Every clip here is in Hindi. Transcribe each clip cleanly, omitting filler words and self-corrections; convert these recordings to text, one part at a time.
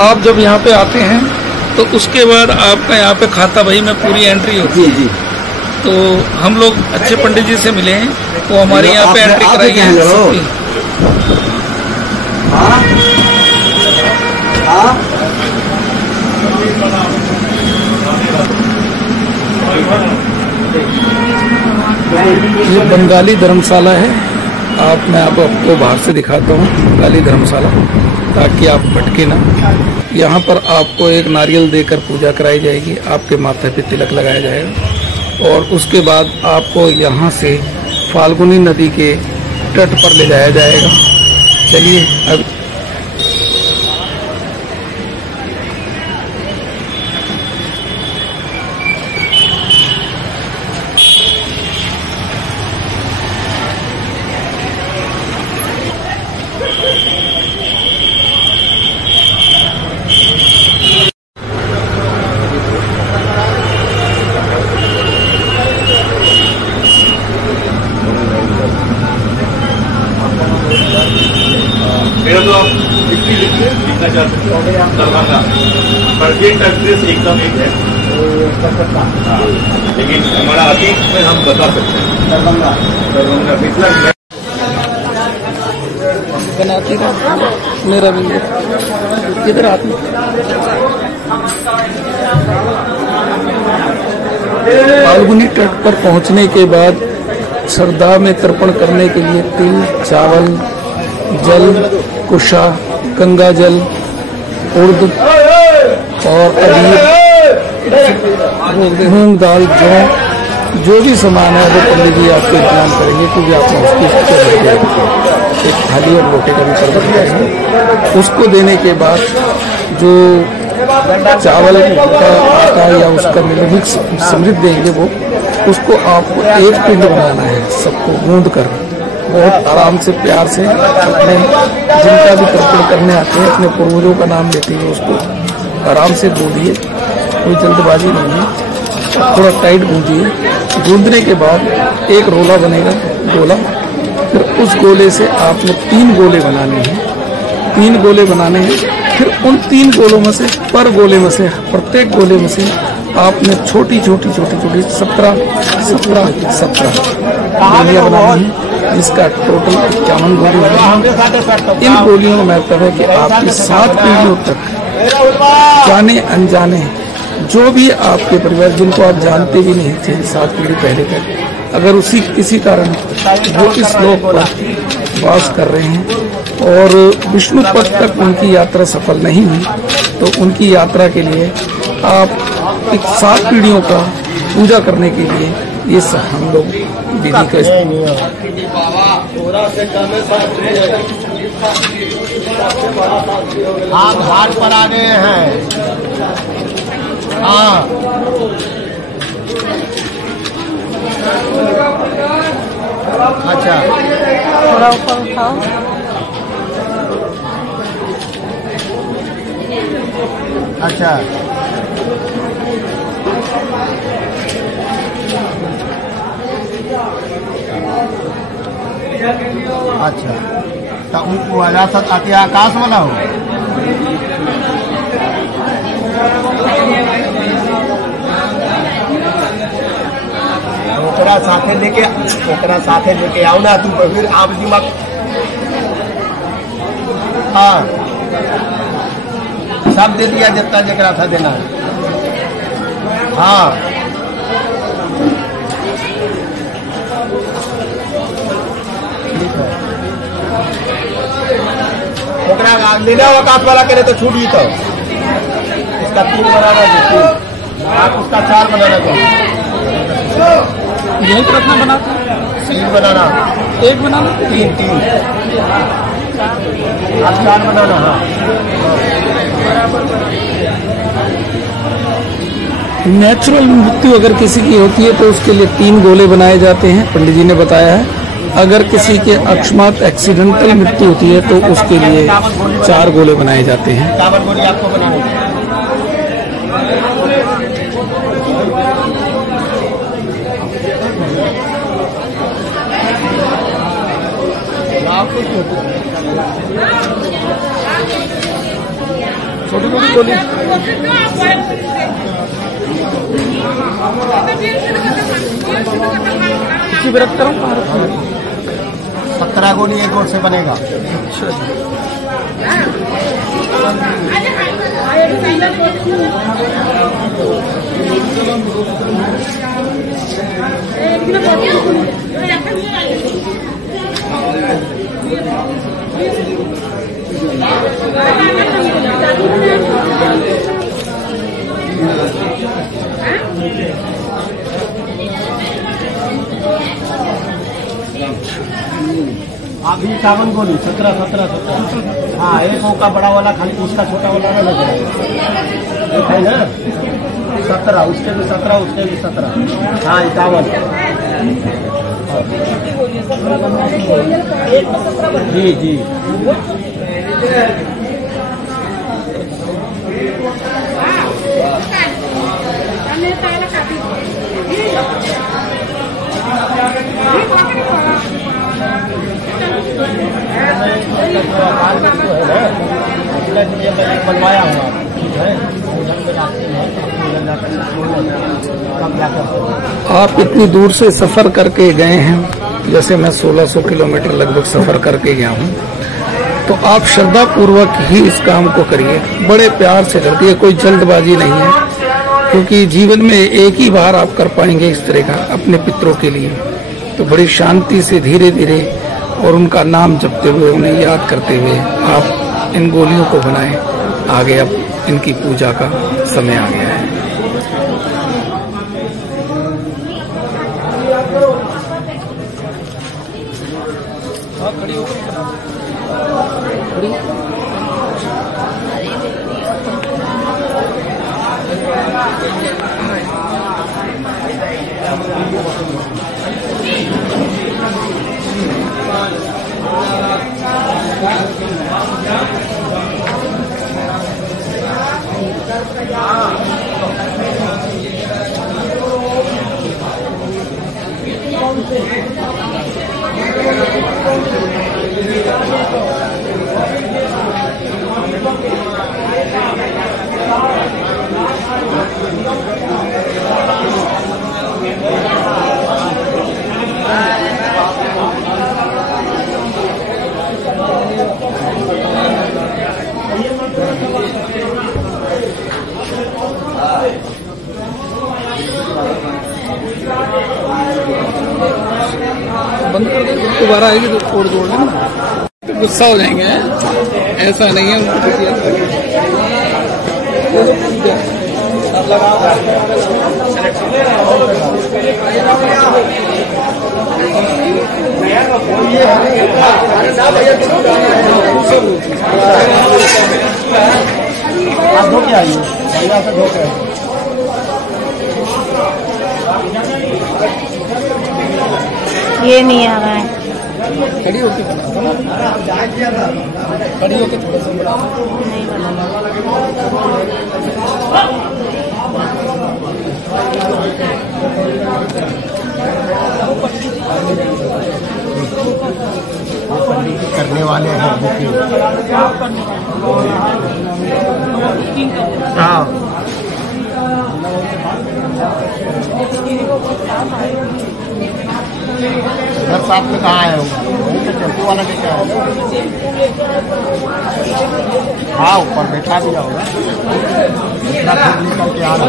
आप जब यहाँ पे आते हैं तो उसके बाद आपका यहाँ पे खाता बही में पूरी एंट्री होती है। जी। तो हम लोग अच्छे पंडित जी से मिले हैं, वो हमारे यहाँ पे एंट्री कराई है। ये बंगाली धर्मशाला है। मैं आपको बाहर से दिखाता हूँ बंगाली धर्मशाला, ताकि आप भटके ना। यहाँ पर आपको एक नारियल देकर पूजा कराई जाएगी, आपके माथे पे तिलक लगाया जाएगा और उसके बाद आपको यहाँ से फाल्गुनी नदी के तट पर ले जाया जाएगा। चलिए अब मेरा तो आप लिखिए लिखना चाह सकते हो दरभंगा, परफेक्ट एड्रेस एकदम एक है। हाँ, लेकिन हमारा अतीत में हम बता सकते हैं दरभंगा कितना बनाती मेरा भी किधर आती। फाल्गुनी तट पर पहुंचने के बाद श्रद्धा में तर्पण करने के लिए तिल, चावल, जल, कुशा, गंगा जल, उर्द और अबीर, मूंग दाल, जौ, जो भी सामान है वो पंडित जी आपको इंतजाम करेंगे, क्योंकि आपने उसकी एक थाली और लोटे का भी प्रबंध करेंगे। उसको देने के बाद जो चावल का आटा या उसका मिक्स समृद्ध देंगे वो, उसको आपको एक पिंड बनाना है, सबको गूंद कर बहुत आराम से प्यार से अपने जिनका भी तर्पण करने आते हैं अपने पूर्वजों का नाम लेते हुए उसको आराम से गूंदिए, कोई जल्दबाजी नहीं है, थोड़ा टाइट गूंदिए। गूंदने के बाद एक रोला बनेगा, गोला, फिर उस गोले से आपने 3 गोले बनाने हैं। 3 गोले बनाने हैं, फिर उन 3 गोलों में से पर गोले में से प्रत्येक गोले में से आपने छोटी छोटी 17 गोलियां बनानी है, जिसका टोटल 51 गोली है। इन गोलियों का मतलब है कि आपकी 7 पीढ़ियों तक जाने अनजाने जो भी आपके परिवार जिनको आप जानते भी नहीं थे 7 पीढ़ी पहले तक, अगर उसी किसी कारण वो इस लोक पर वास कर रहे हैं और विष्णु पद तक उनकी यात्रा सफल नहीं हुई, तो उनकी यात्रा के लिए आप एक 7 पीढ़ियों का पूजा करने के लिए ये हम लोग विधि का आप घाट पर आ गए हैं। हाँ, अच्छा, थोड़ा ऊपर उठाओ। अच्छा, अच्छा, तो उनको विरासत आते आकाश वाला हो। ओकरा साथे लेके आओ ना तुम, फिर आप दिमाग। हाँ, सब दे दिया जितना जरा था देना है। हाँ, लेना आकाश वाला करे तो छूट ही, तो इसका 3 बनाना है, आप उसका 4 बनाना चाहिए। यही कितना बनाते? 3 बनाना, 1 बनाना, 3 आप 4 बनाना। हाँ, नेचुरल मृत्यु अगर किसी की होती है तो उसके लिए 3 गोले बनाए जाते हैं, पंडित जी ने बताया है। अगर किसी के अकस्मात एक्सीडेंटल मृत्यु होती है तो उसके लिए 4 गोले बनाए जाते हैं। काबर गोली आपको बनानी है। छोटी छोटी गोली किसी भी रखता हूँ 17 गोली एक और से बनेगा। अच्छा अभी 51 गोली 17। हाँ, एक का बड़ा वाला खाली, उसका छोटा वाला ना लग है ना। 17 उसके भी 17, उसके भी 17। हाँ 51। जी जी बनवाया हुआ आप इतनी दूर से सफर करके गए हैं, जैसे मैं 1600 किलोमीटर लगभग सफर करके गया हूँ, तो आप श्रद्धा पूर्वक ही इस काम को करिए, बड़े प्यार से करिए, कोई जल्दबाजी नहीं है, क्योंकि जीवन में एक ही बार आप कर पाएंगे इस तरह का अपने पितरों के लिए। तो बड़ी शांति से धीरे धीरे और उनका नाम जपते हुए, उन्हें याद करते हुए आप इन गोलियों को बनाएं। आगे अब इनकी पूजा का समय आ गया है। बंद कर दे, दोबारा आएगी तो तोड़ जोड़ लेना, तो गुस्सा हो जाएंगे। ऐसा नहीं है आप धोके आइए, बढ़िया से धोके आइए। ये नहीं आ रहा है। खड़ी होके खड़ी होके थोड़ा सा नहीं बना। करने वाले हैं हाँ घर साथ में कहाँ आया हूँ, टेम्पो वाला लेके आया। हाँ ऊपर बैठा दिया होगा, इतना खुद निकल के आ रहा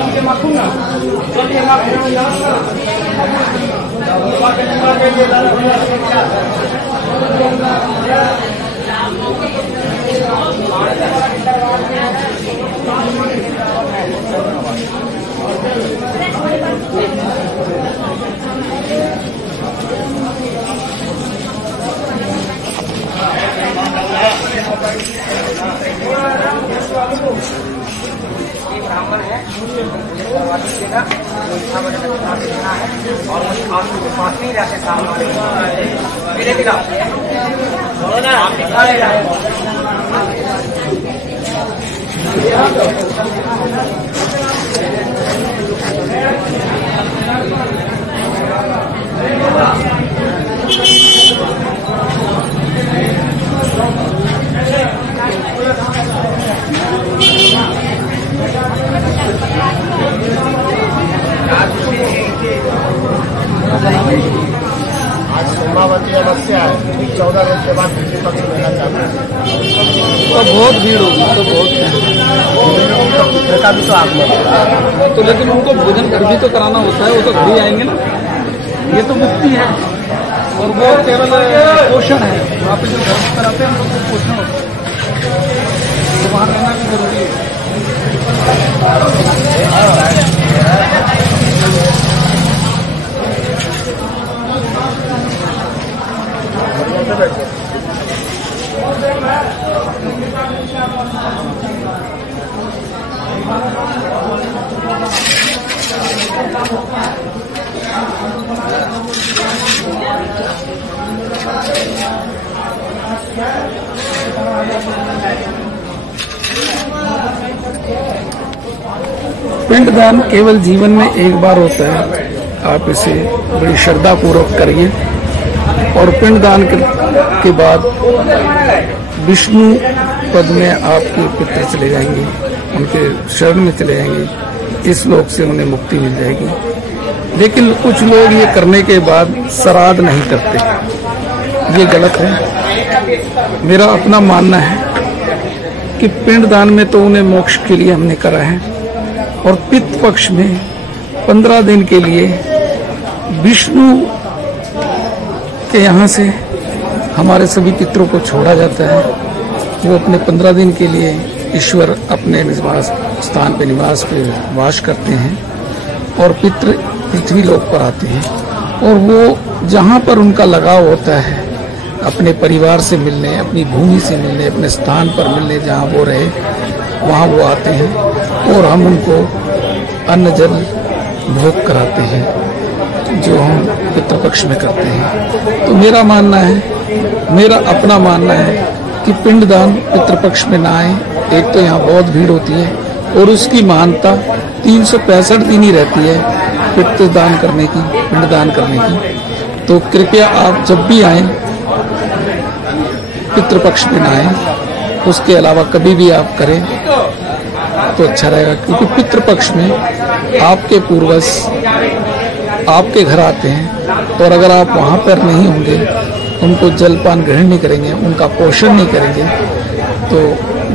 ब्राह्मण है और मुझे आपको के पास नहीं रहते सामने तो बहुत भीड़ होगी, तो बहुत पितृ का भी तो आगमन होगा। तो लेकिन उनको भोजन घर भी तो कराना होता है, वो तो घर ही आएंगे ना। ये तो मुक्ति है और वो केवल पोषण है। वहाँ पे जो घर कराते हैं हम लोग को पोषण होता है, तो वहाँ रहना भी जरूरी है। पिंडदान केवल जीवन में एक बार होता है। आप इसे बड़ी श्रद्धा पूर्वक करिए और पिंडदान के बाद विष्णु पद में आपके पितृ चले जाएंगे, उनके शरण में चले जाएंगे, इस लोक से उन्हें मुक्ति मिल जाएगी। लेकिन कुछ लोग ये करने के बाद श्राद्ध नहीं करते, ये गलत है। मेरा अपना मानना है कि पिंडदान में तो उन्हें मोक्ष के लिए हमने करा है और पितृ पक्ष में 15 दिन के लिए विष्णु के यहाँ से हमारे सभी पितरों को छोड़ा जाता है। वो अपने 15 दिन के लिए ईश्वर अपने निवास स्थान पे निवास पे वास करते हैं और पितृ पृथ्वी लोक पर आते हैं और वो जहाँ पर उनका लगाव होता है अपने परिवार से मिलने, अपनी भूमि से मिलने, अपने स्थान पर मिलने, जहाँ वो रहे वहाँ वो आते हैं और हम उनको अन्न जल भोग कराते हैं जो हम पितृपक्ष में करते हैं। तो मेरा मानना है, मेरा अपना मानना है कि पिंडदान पितृपक्ष में ना आए। एक तो यहाँ बहुत भीड़ होती है और उसकी महानता 365 दिन ही रहती है पितृदान करने की, पिंडदान करने की। तो कृपया आप जब भी आए पितृपक्ष में ना आए, उसके अलावा कभी भी आप करें तो अच्छा रहेगा, क्योंकि पितृपक्ष में आपके पूर्वज आपके घर आते हैं और अगर आप वहाँ पर नहीं होंगे, उनको जलपान ग्रहण नहीं करेंगे, उनका पोषण नहीं करेंगे तो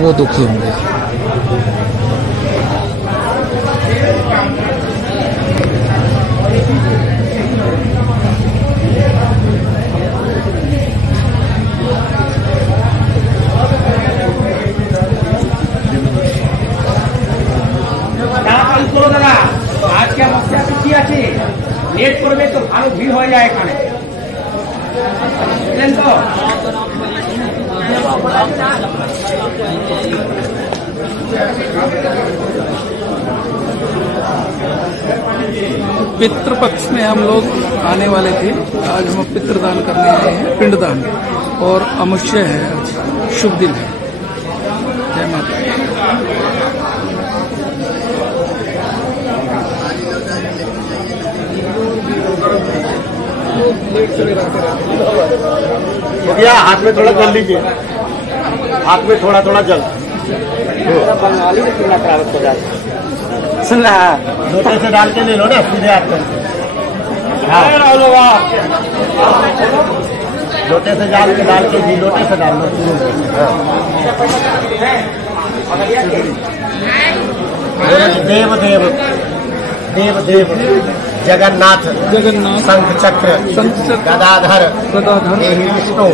वो दुखी होंगे। आज क्या समस्या কি আছে নেট করবে তো ভালো ভিড় হয়ে যায় এখানে বুঝলেন তো। पितृपक्ष में हम लोग आने वाले थे, आज हम पितृदान करने आए हैं, पिंडदान, और अमुष्य है, आज शुभ दिन है। जय माता। भैया हाथ में थोड़ा जल लीजिए, हाथ में थोड़ा थोड़ा जल। बंगाली में कितना प्राप्त हो जाता है, सुन रहा है, लोटे से डाल के ले लो ना सीधे हाथ करके। लोटे से डाल के भी लोटे से डाल लो। देव देव देव देव जगन्नाथ शंख चक्र गदाधर देहि विष्णु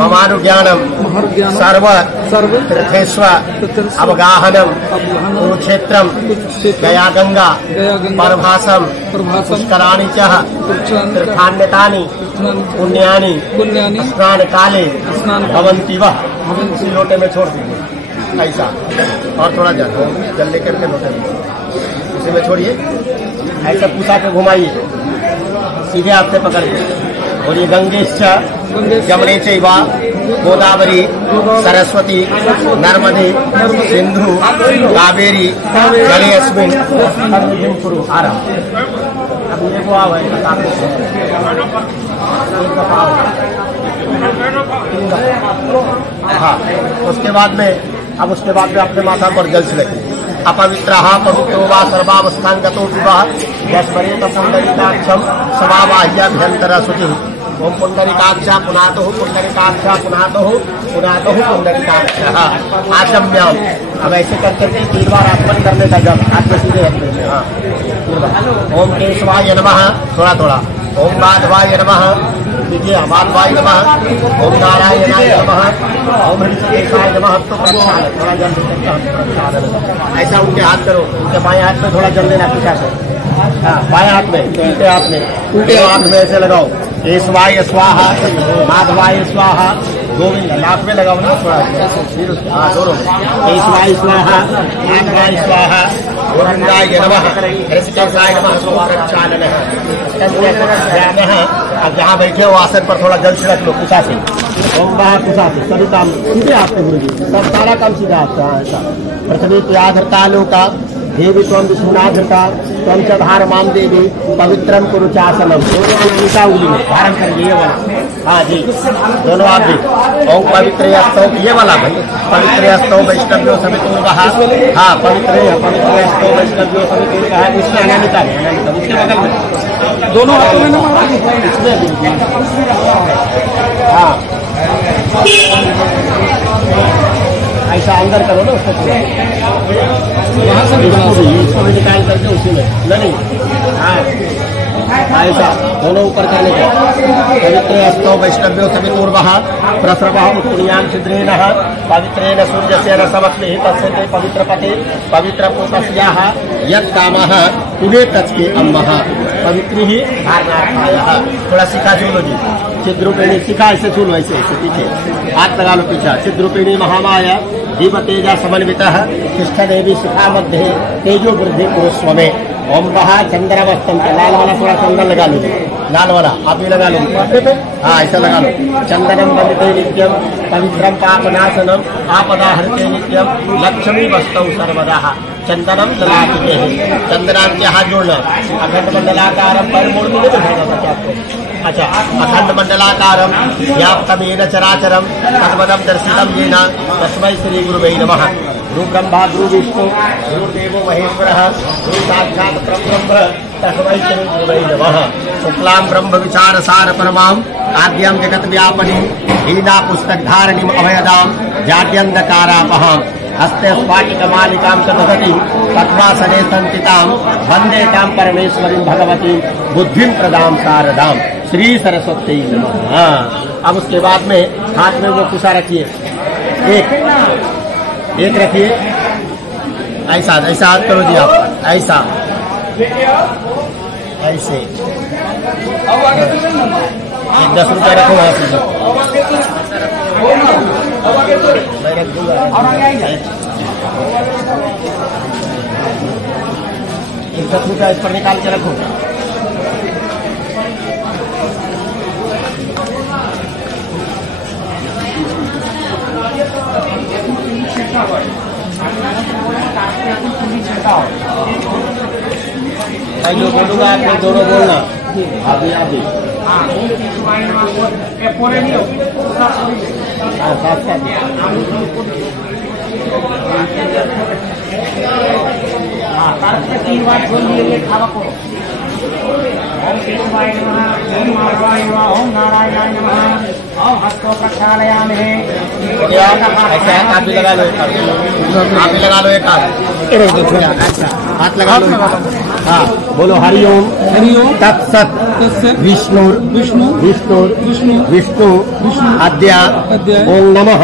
ममानुज्ञानम सर्व तीर्थेश्वर अवगाहनम कुरुक्षेत्रम गया गंगा परभासम पुष्कराणि च तीर्थान्यतानि पुण्यानि स्नान काले भवन्ति वः। उसी लोटे में छोड़ दीजिए ऐसा, और थोड़ा जल लेकर के लोटे में उसी में छोड़िए, ऐसा पूछा के घुमाइए, सीधे हाथ से पकड़ के और ये गंगेश्च जमने चैव गोदावरी सरस्वती नर्मदे सिंधु कावेरी जलेस्मिन् सन्निधिं कुरु। आ रहा अब ये को आओ हाँ, उसके बाद में अपने माथा पर जल छिड़किए। अपवित्रः पवित्रो वा सर्वावस्थांगतो विवाह यस्मरेत सुंदरिकाक्षम समावाह्याभ्यंतर शुचि ओम पुंडरीकाक्ष पुनातुः पुंडरीकाक्ष पुनातुः पुनातुः पुंडरीकाक्ष आचम्याम। अब ऐसे करते थे 3 बार आचमन करने का जब हाथ में सीधे रखते थे। हाँ ओम केशवाय नमः, थोड़ा थोड़ा। ओम माधवाय नमः, देखिए माधवाय नमः। ओम नारायणाय नमः, ओम ऋषिकेशाय नमः। तो प्रक्षालन, थोड़ा जल प्रक्षालन, ऐसा उनके हाथ करो। उनके बाएं हाथ में थोड़ा जल देना पीछा से। हाँ बाएं हाथ में, उल्टे हाथ में, उल्टे हाथ में ऐसे लगाओ। केशवाय स्वाहा, माधवाय स्वाहा, गोविंद नाक में लगाओ ना थोड़ा। हाँ दोनों। केशवाय स्वाहा, माधवाय स्वाहा, गोविंदाय नमः, ऋषिकेशाय नमः। प्रक्षालन। अब जहाँ बैठे हो आसन पर थोड़ा जल छिड़क लो कुशा से। ओम बाहर कुशा से सभी काम सीधे आपके गुरुजी, सब सारा काम सीधा आपका। ऐसा पृथ्वी त्याधरता लोका देवी त्वं विष्णुनाधृता त्वं च धारमां देवी पवित्रम कुरु चासनम। उनका उंगली में धारण करेंगे ये वाला। हाँ जी दोनों आप भी। ओम पवित्रस्तौ, ये वाला भाई। पवित्रस्तौ वैष्णव्यो सवितुर्वः। हाँ पवित्रस्तौ वैष्णव्यो सवितुर्वः। उसमें आना निकाले, उसके बगल में दोनों हाथों में इसमें। हाँ ऐसा अंदर करो ना उसको, वहाँ से इसको भी निकाल करके उसी में नहीं। हाँ ऐसा दोनों ऊपर जाने का। पवित्रस्तौ वैष्णव्यो सवितुर्वः प्रसृवः उत्पुण्यां छिद्रेणः पवित्रेण सूर्यस्य रसवत्मिः तस्य पवित्रपते पवित्रपूतस्याः यत्कामः पुणे तच्के अम्मः पवित्री ही धारणार्थायः। थोड़ा सीखा झूलो जी। चिद्रूपिणी सीखा, ऐसे झूलो, ऐसे पीछे हाथ लगा लो पीछा। चिद्रूपिणी महामाया जीव तेजा समन्वितः तिष्ठ देवी शिखा मध्य तेजो वृद्धि कुरुस्व में। ओम बहा चंद्रमस्तम का लाल वाला थोड़ा चंदन लगा लो, लाल वाला आप भी लगा लो। हाँ ऐसा लगा लो। चंदनम वंदते नित्यम पवित्रम पापनाशनम आपदा हरते नित्यम लक्ष्मी वस्तौ सर्वदा। चंदनम ललाटिके है, चंदनाम के हाथ जोड़ना। अखंड मंडलाकारम पर मोड़ में नहीं बैठेगा बच्चा आपको। अच्छा अखंड मंडलाकारम व्याप्तमेन चराचरम तद्वदं दर्शितं येन तस्मै श्री गुरुवे नमः। गुरु ब्रह्मा गुरु विष्णु गुरुदेवो महेश्वरः गुरु साक्षात् परब्रह्म तस्मै श्री गुरुवे नमः। शुक्लां ब्रह्म विचार सार परमां आद्यं जगत व्यापनीं हीना पुस्तक धारणीं अभयदां जाड्यन्धकारापहां हस्ते स्फाटिकमालिकां च दधतीं पद्मासने संस्थितां वन्दे तां परमेश्वरीं भगवतीं बुद्धिं प्रदां शारदां श्री सरस्वती नमः। हाँ अब उसके बाद में हाथ में वो कुशा रखिए, एक रखिए। ऐसा ऐसा हाथ करो जी आप, ऐसा ऐसे। 10 रुपया रखो वहाँ से। एक 10 रुपया इस पर निकाल के रखो। मैं जो बोलूंगा आप लोग दोनों बोलना। अभी अभी तीन बार बोल लिए खावा को। ओम केशवाय नमः, ओम माधवाय नमः, ओम नारायणाय नमः, ओम हस्तो प्रक्षालयामहे। ऐसा हाथ भी लगा लो, आप भी लगा लो एक हाथ लगा लो। हाँ बोलो हरिओम हरिओम तत्सत विष्णु विष्णु विष्णु विष्णु विष्णु अद्या ओम नमः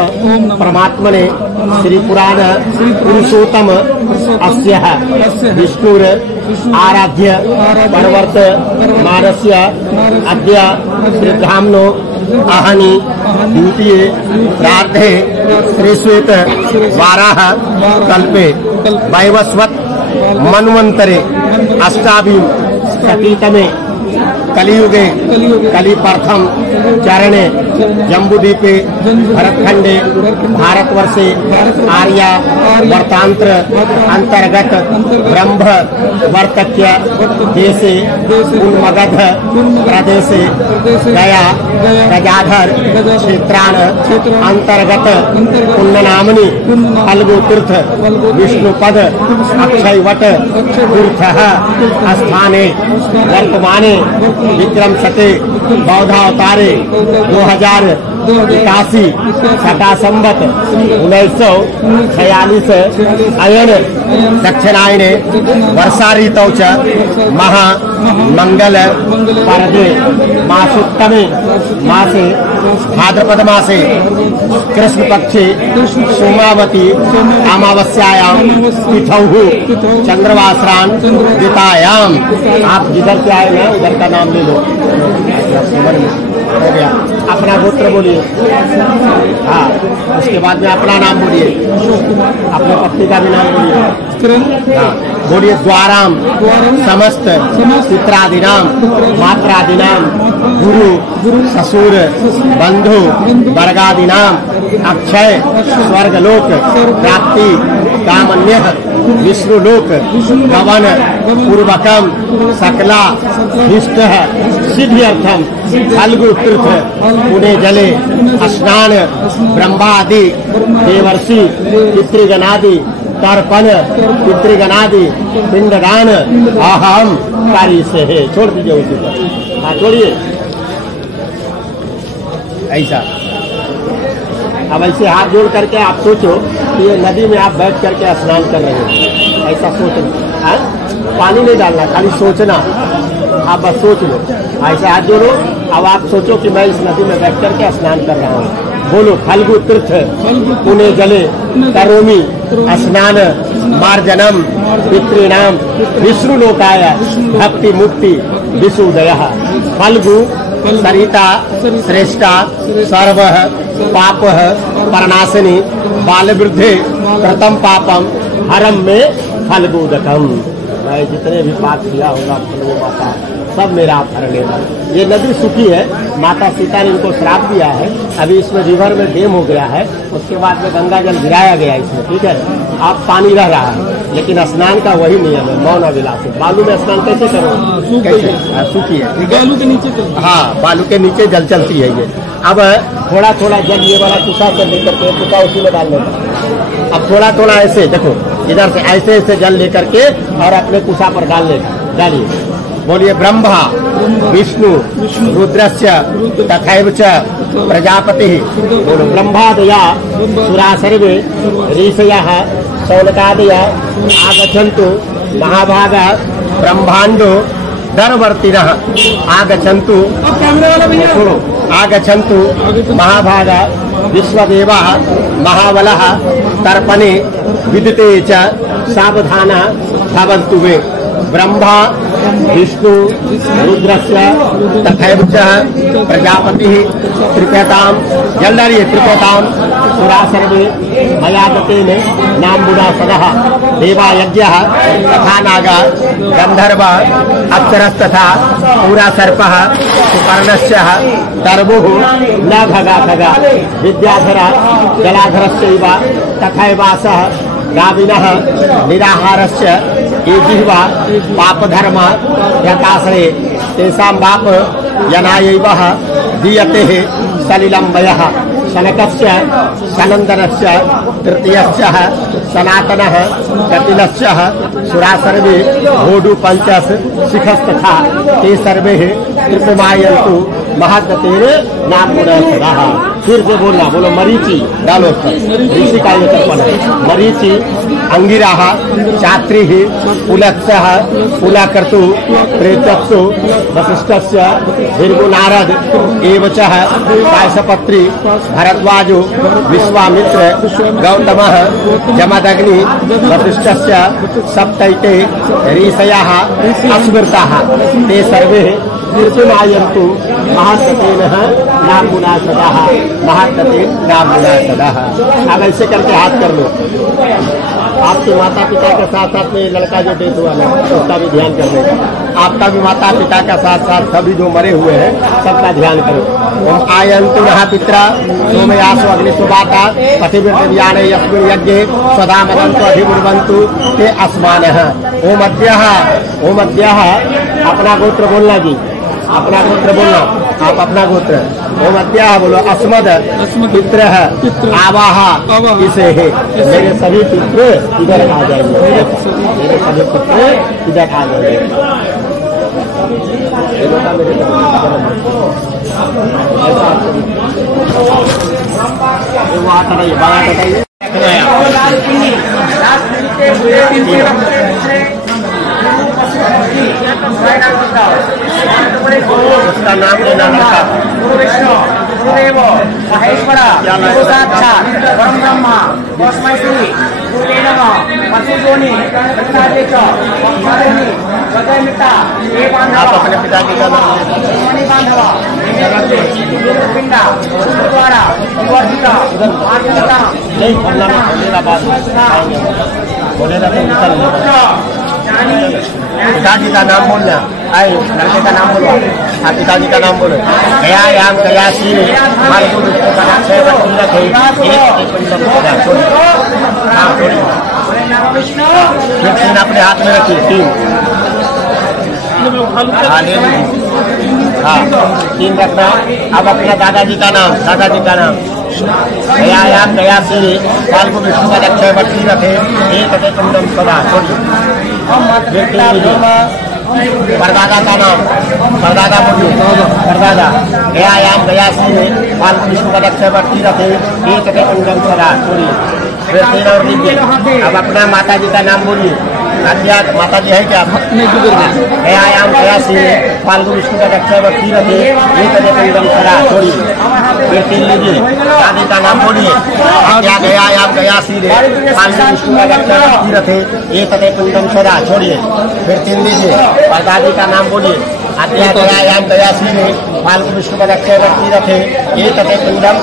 परमात्मने श्री पुराण पुरुषोत्तम अस्यः विष्णुर आराध्य परवर्त मानस्य अद्य श्रीधाम्नो अहनि द्वितीय प्रार्थे श्रीश्वेत वाराह कल्पे वैवस्वत मन्वंतरे अष्टाभिं शतीतमे कलियुगे कलिप्रथम चरणे जम्बूद्वीपे भरतखंडे भारतवर्षे आर्या वर्तांत्र अंतर्गत ब्रह्म वर्तक्य देशे उन्मगध प्रदेशे गया गजाधर क्षेत्रान अंतर्गत पुण्यनामनि फल्गु तीर्थ विष्णुपद अक्षय वट तीर्थ स्थाने वर्तमाने विक्रम सते बौद्धावतारे 2081 छठा संवत 1946 अयन दक्षिणायने वर्षा ऋतौ च महा मंगल परदे मासोत्तमे मासे भाद्रपद मासे कृष्ण पक्षे सोमावती अमावस्यायां तिथौ चंद्रवासरान दितायाम। आप जिधर से आए हैं उधर का नाम ले लो। हो गया, अपना गोत्र बोलिए। हाँ, उसके बाद में अपना नाम बोलिए, अपने पत्नी का भी नाम बोलिए। हाँ, बोलिए। द्वाराम समस्त पित्रादिनाम मात्रादिनाम गुरु ससुर बंधु वर्गादिनाम अक्षय स्वर्गलोक प्राप्ति कामन्य विष्णुलोक गवन पूर्वकम सकला इष्ट सिद्ध्यर्थम फल्गु तीर्थ पुणे जले स्नान ब्रह्मादि देवर्षि पितृगणादि तर्पण पितृगणादि पिंडदान अहम कार्य से है। छोड़ दीजिए उसी पर। हाँ, छोड़िए। ऐसा अब ऐसे हाथ जोड़ करके आप सोचो कि ये नदी में आप बैठ करके स्नान कर रहे हैं। ऐसा सोचना, पानी नहीं डालना, खाली सोचना। आप बस सोच लो, ऐसे हाथ जोड़ो। अब आप सोचो कि मैं इस नदी में बैठ करके स्नान कर रहा हूँ। बोलो। फल्गु तीर्थ पुणे जले करोमि स्नान मार्जनम पितॄणाम विष्णु लोकाय भक्ति मुक्ति विशुदय। फल्गु सरिता श्रेष्ठा सर्व पाप परनाशिनी बाल वृद्धे कृतम पापम हरम में फल्गुदकम। मैं जितने भी पाप किया होगा फल्गु माता सब मेरा आप हर लेगा। ये नदी सूखी है, माता सीता ने इनको श्राप दिया है। अभी इसमें रिवर में डैम हो गया है, उसके बाद में गंगा जल गिराया गया इसमें। ठीक है, आप पानी रह रहा है, लेकिन स्नान का वही नियम है, मौन अभिलाष। बालू में स्नान कैसे करो? सूखी है, बालू के नीचे। हाँ, बालू के नीचे जल चलती है ये। अब थोड़ा थोड़ा जल ये वाला कुसा से लेकर के कुसा उसी में डाल लेगा। अब थोड़ा थोड़ा ऐसे देखो, इधर से ऐसे ऐसे जल लेकर के और अपने कुसा पर डालिए। बोलिए। ब्रह्मा विष्णु रुद्रस्य तथैव च प्रजापति। बोलो। ब्रह्मादया सुरा सर्वे ऋषयः शौनकादया आगच्छन्तु महाभागा ब्रह्मांडो दरवर्तिनः आगच्छन्तु आगच्छन्तु महाभागा विश्वदेवः महाबलः तर्पणे विदिते च सावधानः भवन्तु वे। ब्रह्मा विष्णु रुद्रस्य तथैव च प्रजापति त्रिपेतां जल्दारिये त्रिपेतां सुरा सर्वे मया गतेन नाम्बुना सदः देवा यज्ञः तथा नागा गंधर्व अप्सरस्तथा पूरा सर्पः सुपर्णस्य दर्भुः न भगा खगा विद्याधरा जलाधरस्यैव तथैवासः गाविनः निराहारस्य ये जिह्वा पापधर्म यथाश्रये तेषां पाप यनायैव दीयते सलिलम्बयः। शनकस्य सनन्दनस्य तृतीयस्य सनातनः कपिलस्य सुरा सर्वे भोडु पंचस शिखस्तथा ते सर्वे कृपमायन्तु महद्गतेन नाम गुणः। फिर से बोलना। बोलो। मरीचि डालो, ऋषि का ये तर्पण है। मरीचि अंगिराः चात्रिः पुलत्सः पुलकर्तु प्रेतत्सु वसिष्ठस्य भृगुनारद एव च कायसपत्री भरद्वाजो विश्वामित्र गौतमः जमदग्नि वसिष्ठस्य सप्तैते ऋषयः अस्मृताः ते सर्वे कीर्तिमायन्तु महत्तेन नामुना सदा महत्तेन नामुना सदा। अब ऐसे करके हाथ कर लो। आपके माता पिता के साथ साथ में लड़का जो डेथ हुआ ना उसका भी ध्यान करने का। आपका भी माता पिता का साथ साथ सभी जो मरे हुए हैं सबका ध्यान करो। ओम आयन्तु नः पित्रा सोमयासु अग्निसुवाता पतिव्रतव्याने यस्मिन् यज्ञे सदा मदन्तु अधिकुर्वन्तु ते अस्मानः। ओम अद्यः अपना गोत्र बोलना जी। अपना गोत्र बोलो, आप अपना गोत्र। ओम अत्या बोलो, अस्मद पित्र है, आवाहा इसे है। मेरे सभी पुत्र इधर आ जाएंगे, मेरे सभी पुत्र इधर आ जाएंगे। उसका नाम लेना था गुरु विष्णु गुरुदेव महेश्वरा गुरु साक्षात परम ब्रह्मा तस्मै श्री गुरुवे नमः। पशुजोनि दक्षिणादेश वंशादेवी हृदयमिता हे बांधव, आप अपने पिता की सोनी बांधव पिंडा द्वारा वर्धित आत्मिका पिताजी का नाम बोलना, आए लड़के का नाम बोलो, आप पिताजी का नाम बोलो। गया याम गया सी मालपुर अपने हाथ में रखिए, तीन हाँ तीन रखना। अब अपने दादाजी का नाम, दादाजी का नाम गया याम गया सी कालको विष्णु का अक्षय बट्टी रखे एक कुंडम सदा छोड़िए। परदादा का नाम, परदादा बोलिए, परदादा गया याम गया सी कालको विष्णु का अक्षय बट्टी रखे एक कुंडम सदा छोड़िए। फिर तीन और लीजिए। अब अपना माता जी का नाम बोलिए। माता जी है क्या? गया याम गया सी फाल्गु विष्णु का अक्षय बट्टी रखे एक कुंडम सदा छोड़िए। फिर तीन लीजिए। दादी का नाम बोलिए। क्या गया याम गया सी फाल्गु विष्णु का अक्षय बट्टी रखे एक कुंडम सदा छोड़िए। फिर तीन लीजिए। और दादी का नाम बोलिए। आज्ञा गया याम गया सी फाल्गु विष्णु का अक्षय बट्टी रखे एक कुंडम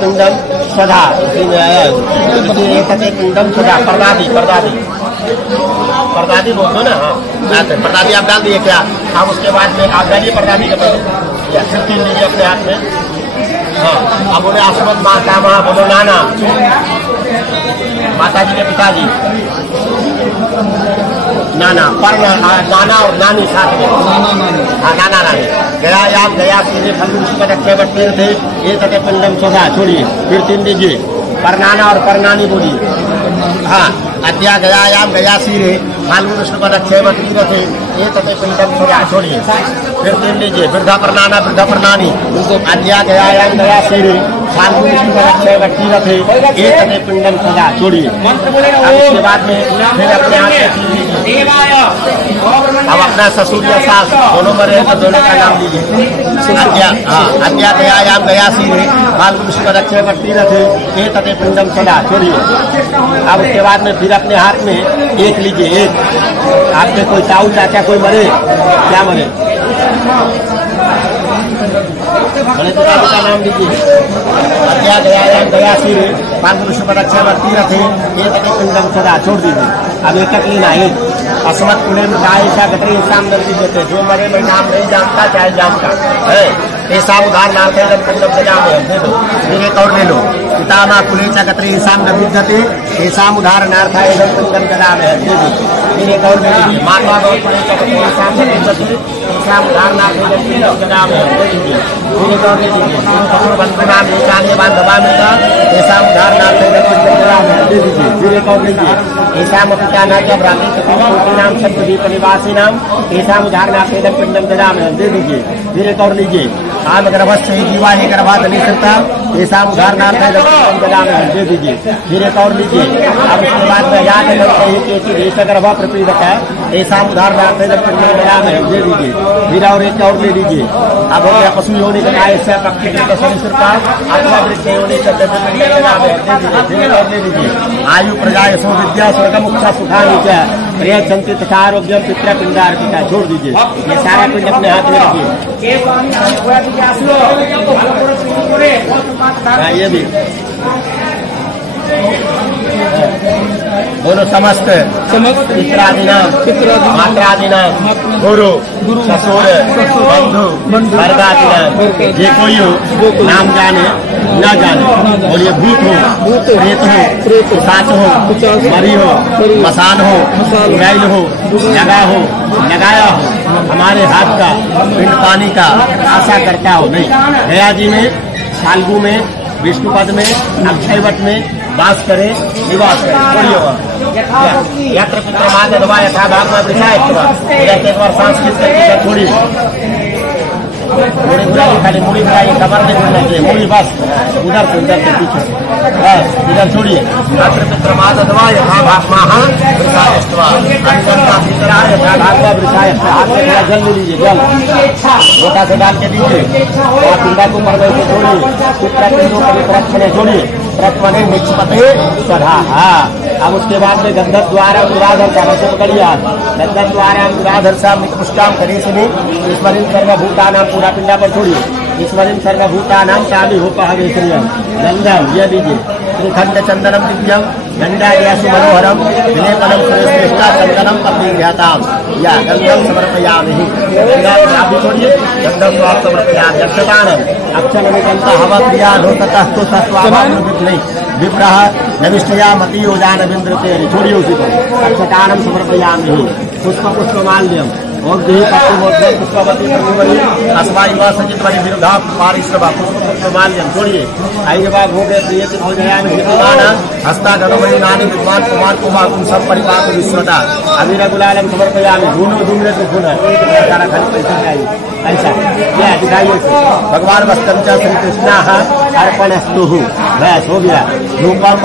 कुंडम सदा एक कुंडम सदा। परदादी, परदादी परदादी बोलते ना, हाँ परदादी आप डाल दिए क्या? आप उसके बाद में आप डालिए परदादी के पहले, फिर तीन लीजिए अपने हाथ में। हाँ अब बोले आसमत माता माँ बोलो नाना, माता जी के पिताजी नाना, पर नाना और नानी साथ में, हाँ नाना नानी। गया याम गया सीधे फल्गु विष्णु का अक्षय बट्टी थे एक पिंडम सोधा छोड़िए। फिर तीन दीजिए। पर नाना और पर नानी बोलिए। हाँ अद्या गया याम गया सीधे फाल्गु विष्णु का अक्षय बट्टी थे एक पिंडम सोधा छोड़िए। फिर तीन लीजिए। वृद्धा पर नाना वृद्धा पर नानी अद्या गया याम गया सीधे फाल्गु विष्णु का अक्षय बट्टी थे एक पिंडम सोधा छोड़िए। उसके बाद में फिर अपने आप अब अपना ससुर या सास दोनों मरे तो दोनों का नाम लीजिए। अद्या गया याम गया सीधे फाल्गु विष्णु का अक्षय बट्टी रखे एक पिंडम सदा छोड़िए। अब उसके बाद में फिर अपने हाथ में एक लीजिए। एक आपके कोई ताऊ चाचा कोई मरे, क्या मरे? बड़े पिताजी का नाम लीजिए। अद्या गया याम गया सीधे फाल्गु विष्णु का अक्षय बट्टी रखे एक पिंडम सदा छोड़ दीजिए। अब एक लेना है। अस्मत कुले में ऐसा गतरी इंसान दर्जी देते जो मरे मैं नाम नहीं जानता चाहे जानता है ऐसा उधार नाते जब कुंडम सजा में दे दो। फिर एक और ले लो। पिता माँ कुले गतरी इंसान न विद्यते ऐसा उधार नार्था जब कुंडम सजा में दे दो। फिर एक और ले लीजिए। माता गौ कुले गतरी इंसान न विद्यते ऐसा उधार नाते जब कुंडम सजा में दे दीजिए। फिर एक और ले लीजिए। बंधु नाम निकालिए बांधवा मिलता ऐसा उधार नाते जब कुंडम सजा में दे दीजिए। फिर एक और लीजिए। ऐसा पिता न जब राधे नाम सप्तदीप निवासी नाम ऐसा उधार नाते जब पिंडम सजा में दे दीजिए। फिर एक और लीजिए। आम गर्भस्थ से जीवा है गर्भा नहीं सकता ऐसा उधार नाम है दे दीजिए। फिर एक और लीजिए। अब उसके बाद में याद है गर्भा प्रपीड़क है ऐसा उधार नाम है दे दीजिए। फिर और एक और ले लीजिए। अब हो गया पशु योनि का पक्षी का अथवा वृक्ष योनि का फिर और ले लीजिए। आयु प्रजा यशो विद्या स्वर्गम उच्छा सुखा नीचा प्रिय संति तथा आरोग्य पितृ पिंडार पिता छोड़ दीजिए। ये सारा पिंड अपने हाथ में रखिए। ये भी बोलो समस्त पितरादीनाम मात्रादीनाम गुरु ससुर बंधु वर्गादीनाम जे कोई हो नाम जाने न जाने। बोलिए भूत हो, प्रेत हो, पिशाच हो, मरी हो, मसान हो, चुड़ैल हो, लगा हो, लगाया हो, हमारे हाथ का पिंड पानी का आशा करता हो नहीं। गया जी में, शाल्गू में, विष्णुपद में, अक्षयवट में वास करे, निवास करे। छोड़िए यत्र पितृमाद दवा यथा भाग में विषाय एक बार सांस खींच करके छोड़िए। मुड़ी बुलाई, खाली मुड़ी बुलाई, कमर नहीं बुलना चाहिए, मुड़ी बस उधर से उधर के पीछे से बस इधर छोड़िए। यत्र पितृमाद दवा यथा भाग महा विषाय हाथ में जल ले लीजिए, जल लोटा से डाल के दीजिए और पिंडा को मर गए छोड़िए। छोड़िए प्रथमने निक्षपते सधा। अब उसके बाद में गंधर्व द्वारा अनुराधर का रस पकड़िया। गंधर्व द्वारा अनुराधर सा मित्रपुष्टाम करीसनी ईश्वरीन सर्वभूतानाम पूरा पिंडा पर छोड़िए। ईश्वरीन सर्वभूतानाम चालू हो पहावेश्वरियम गंधम यह दीजिए। त्रिखंड चंदनम दिव्यम गंडाया सुमनोहरम विलेपनम श्रेष्ठा चंदनम अपनिघाताम या गंधम समर्पयामि। छोड़िए गंधम स्वाप समर्पयामि। अक्षतानम अक्षर निकलता हवा क्रिया होता तो तत्वाभाव विप्रह नविष्ठया मती उदान बिंद्र तेरी। छोड़िए उसी को। अक्षतानम समर्पयामि। पुष्प पुष्पमाल्यम और देह पत्नी पुष्पवती अस्वा युवा सचित बड़ी विरुद्धा पारिश्रवा पुष्प पुष्पमाल्यम। छोड़िए आइए बाग हो गए प्रिय हो गया हस्ता गणमणि नानी विद्वान कुमार कुमार उन सब परिवार को विश्वता अभी गुलालम समर्पयामि। ढूंढो ढूंढने तो खून सारा खाली पैसा चाहिए ऐसा क्या दिखाइए। भगवान वस्तम च श्री कृष्णा अर्पणस्तु बस हो गया। रूपम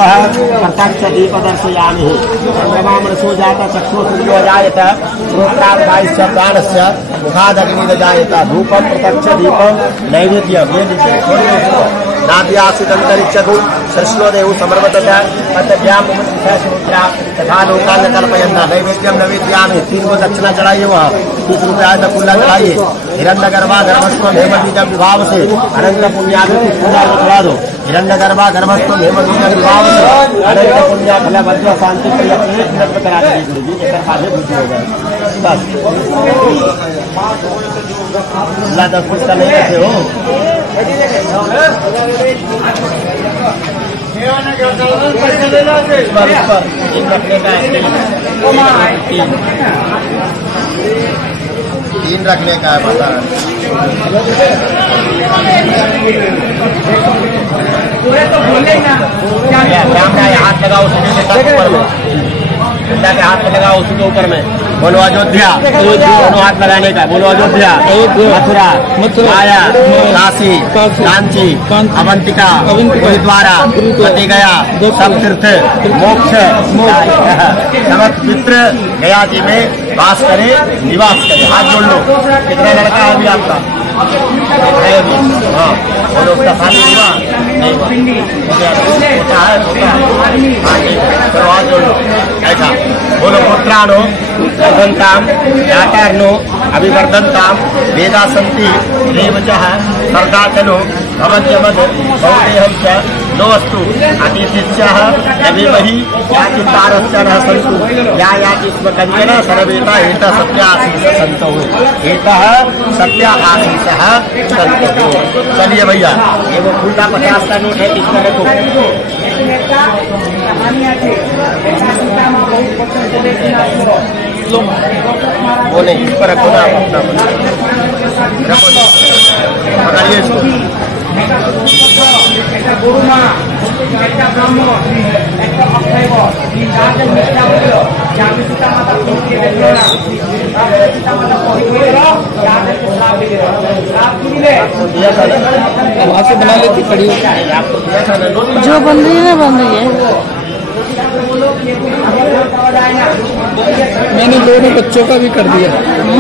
प्रत्यक्ष दीप दर्शयामि। चंद्रमा रसो जाता चक्षु सूर्यो जायत प्रोत्रास्य प्राणस्य मुखादग्नि जायता। धूपम प्रत्यक्ष दीपम नैवेद्यम ये लीजिए। नाद्यासिदंतरिक्षगु सृष्णोदेव समर्वतः पतव्यामुद्रा तथा लोकांग कल्पयन्ता। नैवेद्यम नैवेद्यामि। 3 को दक्षिणा चढ़ाइए। वहाँ 30 रुपया दकुल्ला चढ़ाइए। हिरण्य गर्भा गर्भस्व हेमबीज विभाव से अनंत पुण्यादि पूजा को चढ़ा दो। हिरण्य गर्भा गर्भस्व हेमबीज विभाव से अनंत पुण्या फल वज्र शांति प्रिय करा दीजिए। आगे बुद्धि हो गए बस 10 पुस्तक नहीं करते हो। तीन रखने का है बता। हाथ लगाओ ऊपर में, पिंडा के हाथ में लगाओ उसी के ऊपर में। बोलो अयोध्या। दोनों हाथ लगाने का। बोलो अयोध्या, मथुरा, माया, काशी, कांची, अवंतिका, हरिद्वारा, पति गया, सब तीर्थ मोक्ष समस्त पितृ गया जी में वास करे, निवास करे। हाथ जोड़ लो। कितना लड़का है अभी आपका? है अभी? हाँ बोलो उसका शादी हुआ नहीं हुआ? होता है हाँ ठीक है। चलो हाथ जोड़ लो ऐसा। बोलो पुत्रानो वर्धन्ताम जातार्नो अभिवर्धन्ताम वेदा संति देवचः सर्दाचलो भवत्यमद बहुदेहं च नोऽस्तु अतिथिश्चः यविमहि याचितारश्च नः सन्तु या याति स्म कञ्चन सर्वेता एतः सत्यासीष सन्तौ। एतः सत्यासीषः सन्तौ। चलिए भैया ये वो फूल का 50 का नोट है। किसका रखो वो नहीं इस पर रखो ना अपना पकड़िए इसको। वहाँ से बना लेती खड़ी जो बन रही है बन रही है। मैंने दोनों बच्चों का भी कर दिया।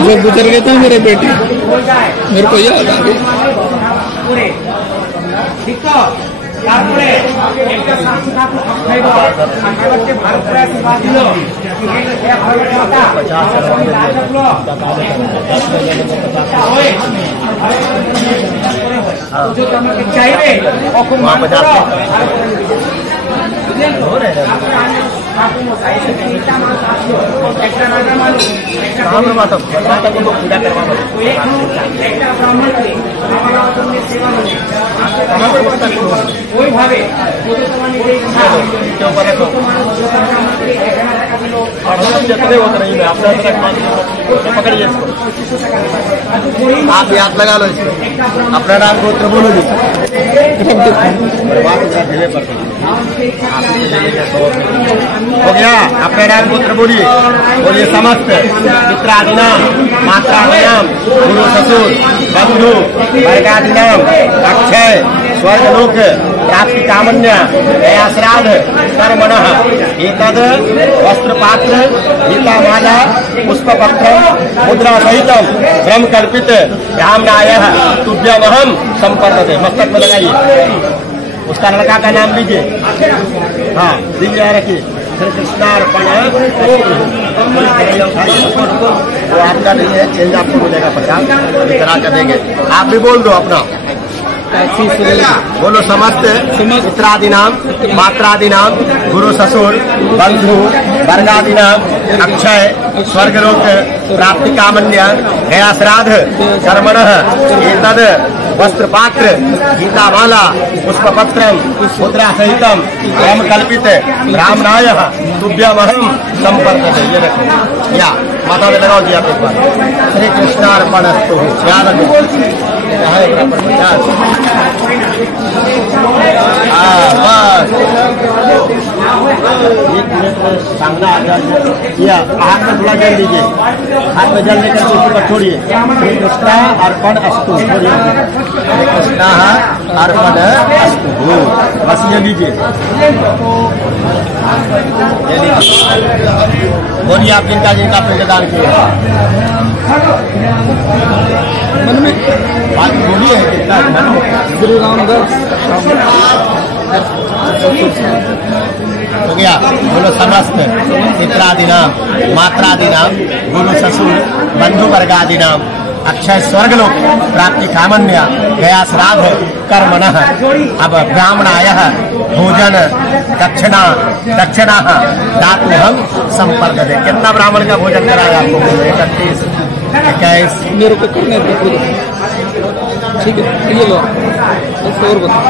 जो गुजर गए थे मेरे बेटे, मेरे को याद आ गई। चाहिए पकड़िए इसको, आप भी हाथ लगा लो इसको, अपना नाम गोत्र बोलो जी। हो गया, अपने नाम गोत्र बोलिए, बोलिए समस्त पित्रादि नाम, मात्रादि नाम, गुरु ससुर बंधु वर्गादि नाम, अक्षय स्वर्गलोक प्राप्ति कामन्या दया श्राद्ध कर्मणः एतद वस्त्रपात्र गीतामाला पुष्पपत्र मुद्रा सहित ब्रह्म कल्पित ब्राह्मणायः तुभ्यमहं संपद्यते। मस्तक में लगाइए, उसका लड़का का नाम लीजिए, हाँ दीजिए, रखिए। श्री कृष्णार्पण। वो आपका नहीं है, चेंज आपको मिलेगा 50 करा कर देंगे। आप भी बोल दो अपना, बोलो समस्त पित्रादि नाम, मात्रादि नाम, गुरु ससुर बंधु वर्गादि नाम, अक्षय स्वर्गलोक प्राप्ति कामन्या गया श्राद्ध कर्मणः एतद वस्त्रपात्र गीतामाला पुष्पपत्र मुद्रा सहित ब्रह्म कल्पित ब्राह्मणायः तुभ्यमहं संपद्यते। ये रखो, या माता में लगाओ जी आप एक बार। श्री कृष्णार्पणस्तु। याद रखो, हाथ में थोड़ा जल लीजिए, हाथ में जल लेकर उसी पर छोड़िए। श्री कृष्णा अर्पण अस्तु, छोड़िए। श्री कृष्णा अर्पण अस्तु, बस ये लीजिए। बोलिए आप जिनका जिनका पिंडदान किया मन में बात बोलिए है कितना श्री रामदास हो गया। बोलो समस्त पित्रादि नाम, मात्रादि नाम, गुरु ससुर बंधु वर्गादि नाम, अक्षय स्वर्गलोक प्राप्ति कामन्या गया श्राद्ध कर्मणः। अब ब्राह्मणायः भोजन दक्षिणा दातुहं संपद्यते। कितना ब्राह्मण का भोजन कराया आपको? 31 21 मेरे को करने दो, ठीक है। ये लो और बताओ।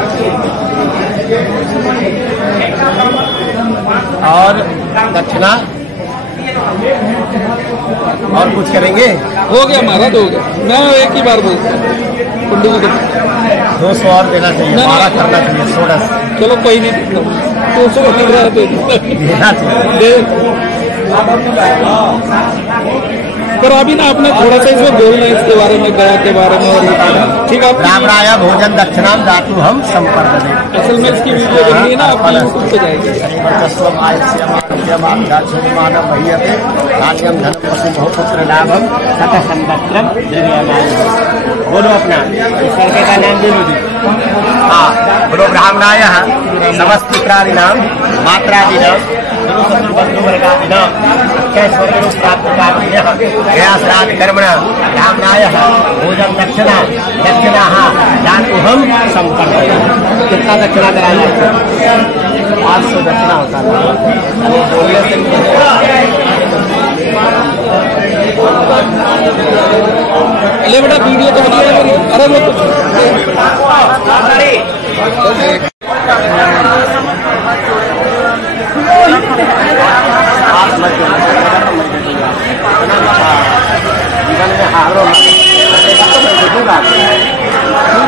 और दक्षिणा और कुछ करेंगे? हो गया महाराज, हो गया। मैं एक ही बार बोलता हूँ, 200 और देना चाहिए, 12 करना चाहिए, 16। चलो कोई नहीं, 200 दिख रहा है तो दे। पर अभी ना आपने थोड़ा सा इसमें बोलना है इसके बारे में, गया के बारे में, और ठीक है। ब्राह्मणाय भोजन दक्षिणा दातुहं संपद्यते। असल में इसकी वीडियो बननी है ना, आप यूट्यूब पे जाएगी। बहुपुत्र लाभम सत संवत्सरम। बोलो अपना इस लड़के का नाम दे लो जी। हाँ बोलो। ब्राह्मणाय समस्त पित्रादि नाम, मात्रादि नाम, गुरु ससुर बंधु वर्गादि नाम, अक्षय स्वर्गलोक प्राप्त कामन्यः गया श्राद्ध कर्मणः ब्राह्मणायः भोजन दक्षिणा दातुहं संपद्यते। कितना दक्षिणा कराया? 800 दक्षिणा होता है। ले बेटा वीडियो तो बना रहे। अरे वो तो जीवन में हारो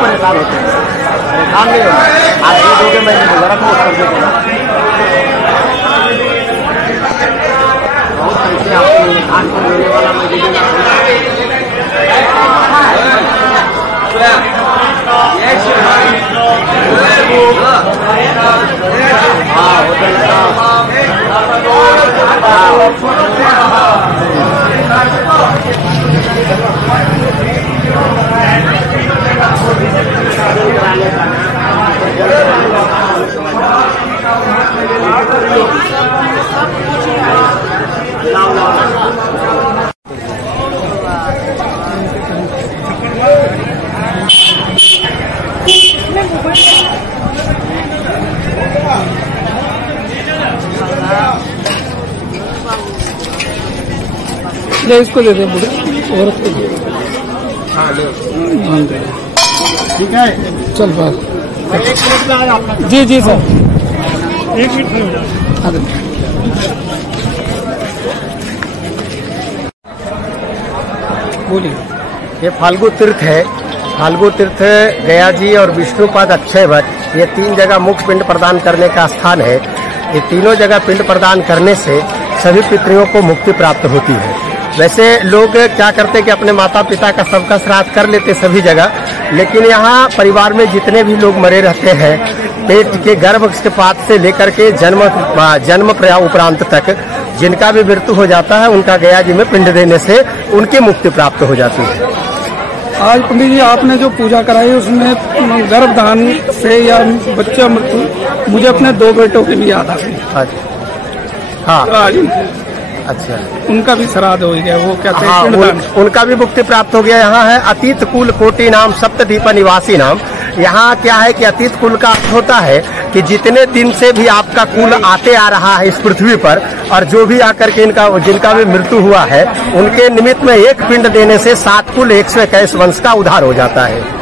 परेशान होते हैं, परेशान नहीं होना। आप दे दोगे, मैं नहीं दूंगा, रखो कर देगा। बहुत पैसे आपको हाथ पर देने वाला मैं दे दूंगा। हाँ होटल भैया इसको दे दे, बुढ़े औरत को दे। हाँ ले हाँ, दे। ठीक है। चल बात। एक मिनट में आया आपका। जी जी सर, 1 मिनट में हो जाएगा। हाँ, दे। बोलिए। ये फाल्गु तीर्थ है। फाल्गु तीर्थ गया जी और विष्णुपद अक्षयवट, ये 3 जगह मुख्य पिंड प्रदान करने का स्थान है। ये तीनों जगह पिंड प्रदान करने से सभी पितरियों को मुक्ति प्राप्त होती है। वैसे लोग क्या करते कि अपने माता पिता का सबका श्राद्ध कर लेते सभी जगह, लेकिन यहाँ परिवार में जितने भी लोग मरे रहते हैं, पेट के गर्भ के पात से लेकर के जन्म उपरांत तक जिनका भी मृत्यु हो जाता है, उनका गया जी में पिंड देने से उनकी मुक्ति प्राप्त हो जाती है। आज पंडित जी आपने जो पूजा कराई उसमें गर्भधान से या बच्चा मृत्यु, मुझे अपने 2 बेटों की भी याद आ गई। हाँ, आज अच्छा, उनका भी श्राद्ध हो गया, वो कहते हैं हाँ, पिंडदान। उनका भी मुक्ति प्राप्त हो गया। यहाँ है अतीत कुल कोटि नाम सप्तद्वीप निवासी नाम। यहाँ क्या है कि अतीत कुल का अर्थ होता है कि जितने दिन से भी आपका कुल आते आ रहा है इस पृथ्वी पर, और जो भी आकर के जिनका भी मृत्यु हुआ है, उनके निमित्त में एक पिंड देने से 7 कुल 121 वंश का उद्धार हो जाता है।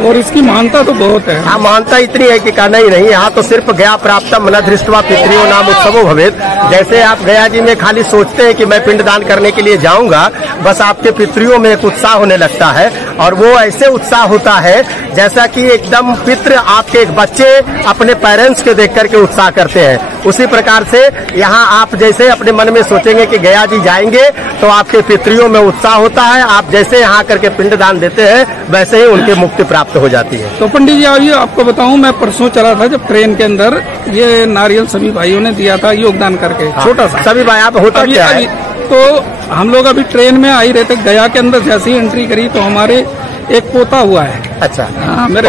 और इसकी महानता तो बहुत है। हाँ, महानता इतनी है कि कहना ही नहीं। यहाँ तो सिर्फ गया प्राप्त मन दृष्टवा पितरियों नाम उत्सवो भवेत। जैसे आप गया जी में खाली सोचते हैं कि मैं पिंडदान करने के लिए जाऊंगा, बस आपके पितरियों में एक उत्साह होने लगता है, और वो ऐसे उत्साह होता है जैसा कि एकदम पितृ आपके एक बच्चे अपने पेरेंट्स के देख करके उत्साह करते हैं। उसी प्रकार से यहाँ आप जैसे अपने मन में सोचेंगे कि गया जी जाएंगे तो आपके पितरियों में उत्साह होता है। आप जैसे यहाँ करके पिंडदान देते हैं, वैसे ही उनकी मुक्ति प्राप्त हो जाती है। तो पंडित जी आइए, आपको बताऊं, मैं परसों चला था जब ट्रेन के अंदर, ये नारियल सभी भाइयों ने दिया था योगदान करके। हाँ, छोटा सा सभी भाई। आप होता क्या है, तो हम लोग अभी ट्रेन में आ ही रहे थे, गया के अंदर जैसे ही एंट्री करी तो हमारे एक पोता हुआ है। अच्छा, हाँ, मेरे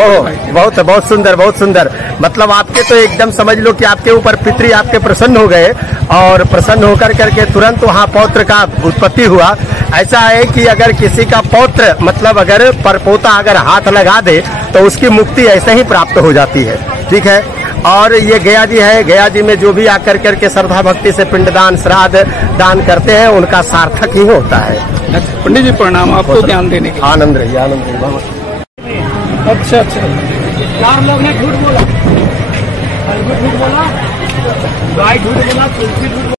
बहुत सुंदर, बहुत सुंदर। मतलब आपके तो एकदम समझ लो कि आपके ऊपर पितरी आपके प्रसन्न हो गए, और प्रसन्न होकर करके तुरंत वहाँ पौत्र का उत्पत्ति हुआ। ऐसा है कि अगर किसी का पौत्र मतलब अगर परपोता अगर हाथ लगा दे तो उसकी मुक्ति ऐसे ही प्राप्त हो जाती है। ठीक है। और ये गया जी है, गया जी में जो भी आकर करके श्रद्धा भक्ति से पिंडदान श्राद्ध दान करते हैं, उनका सार्थक ही होता है। अच्छा पंडित जी प्रणाम, आपको ध्यान देने के। आनंद रहिए, आनंद रहिए। अच्छा, 4 लोग ने झूठ बोला, झूठ बोला, गाय झूठ बोला, तुलसी झूठ